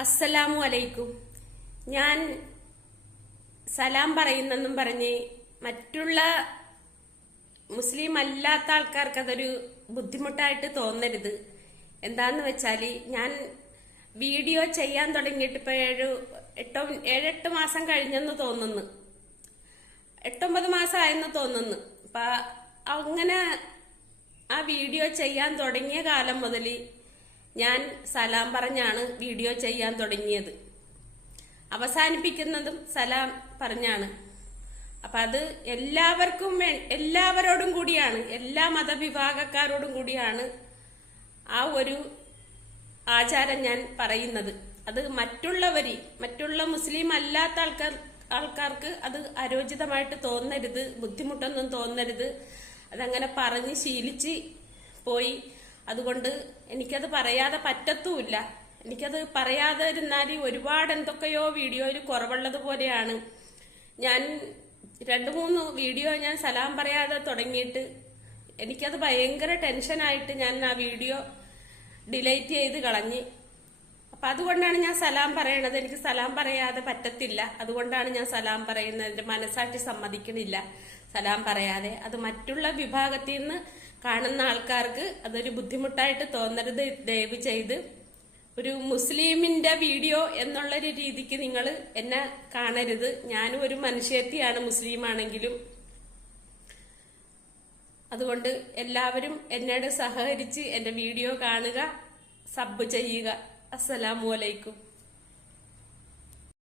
അസ്സലാമു അലൈക്കും. ഞാൻ സലാം പറയുന്നെന്നും പറഞ്ഞ് മറ്റുള്ള മുസ്ലിം അല്ലാത്ത ആൾക്കാർക്ക് അതൊരു ബുദ്ധിമുട്ടായിട്ട് തോന്നരുത്. എന്താന്ന് വെച്ചാൽ ഞാൻ വീഡിയോ ചെയ്യാൻ തുടങ്ങിയിട്ട് ഇപ്പോൾ ഏഴ് എട്ടോ ഏഴെട്ട് മാസം കഴിഞ്ഞെന്ന് തോന്നുന്നു. എട്ടൊമ്പത് മാസമായെന്ന് തോന്നുന്നു. അപ്പൊ അങ്ങനെ ആ വീഡിയോ ചെയ്യാൻ തുടങ്ങിയ കാലം മുതൽ ഞാൻ സലാം പറഞ്ഞാണ് വീഡിയോ ചെയ്യാൻ തുടങ്ങിയത്. അവസാനിപ്പിക്കുന്നതും സലാം പറഞ്ഞാണ്. അപ്പൊ അത് എല്ലാവർക്കും എല്ലാവരോടും കൂടിയാണ് എല്ലാ മതവിഭാഗക്കാരോടും കൂടിയാണ് ആ ഒരു ആചാരം ഞാൻ പറയുന്നത്. അത് മറ്റുള്ളവര് മറ്റുള്ള മുസ്ലിം അല്ലാത്ത ആൾക്കാർ ആൾക്കാർക്ക് അത് അരോചിതമായിട്ട് തോന്നരുത് ബുദ്ധിമുട്ടൊന്നും തോന്നരുത്. അതങ്ങനെ പറഞ്ഞ് ശീലിച്ച് പോയി അതുകൊണ്ട് എനിക്കത് പറയാതെ പറ്റത്തുമില്ല. എനിക്കത് പറയാതെ ഇരുന്നാൽ ഒരുപാട് എന്തൊക്കെയോ വീഡിയോയിൽ കുറവുള്ളത് പോലെയാണ്. ഞാൻ രണ്ട് മൂന്ന് വീഡിയോ ഞാൻ സലാം പറയാതെ തുടങ്ങിയിട്ട് എനിക്കത് ഭയങ്കര ടെൻഷനായിട്ട് ഞാൻ ആ വീഡിയോ ഡിലൈറ്റ് ചെയ്ത് കളഞ്ഞ്. അപ്പം അതുകൊണ്ടാണ് ഞാൻ സലാം പറയണത്. എനിക്ക് സലാം പറയാതെ പറ്റത്തില്ല. അതുകൊണ്ടാണ് ഞാൻ സലാം പറയുന്നത്. എന്റെ മനസ്സാക്ഷി സമ്മതിക്കണില്ല. സലാം പറയാതെ. അത് മറ്റുള്ള വിഭാഗത്തിൽ നിന്ന് കാണുന്ന ആൾക്കാർക്ക് അതൊരു ബുദ്ധിമുട്ടായിട്ട് തോന്നരുത് ദയവ് ചെയ്ത്. ഒരു മുസ്ലിമിന്റെ വീഡിയോ എന്നുള്ളൊരു രീതിക്ക് നിങ്ങൾ എന്നെ കാണരുത്. ഞാനും ഒരു മനുഷ്യത്തിയാണ് മുസ്ലിം ആണെങ്കിലും അതുകൊണ്ട് എല്ലാവരും എന്നോട് സഹകരിച്ച് എന്റെ വീഡിയോ കാണുക സബ് ചെയ്യുക. അസ്സലാമു അലൈക്കും.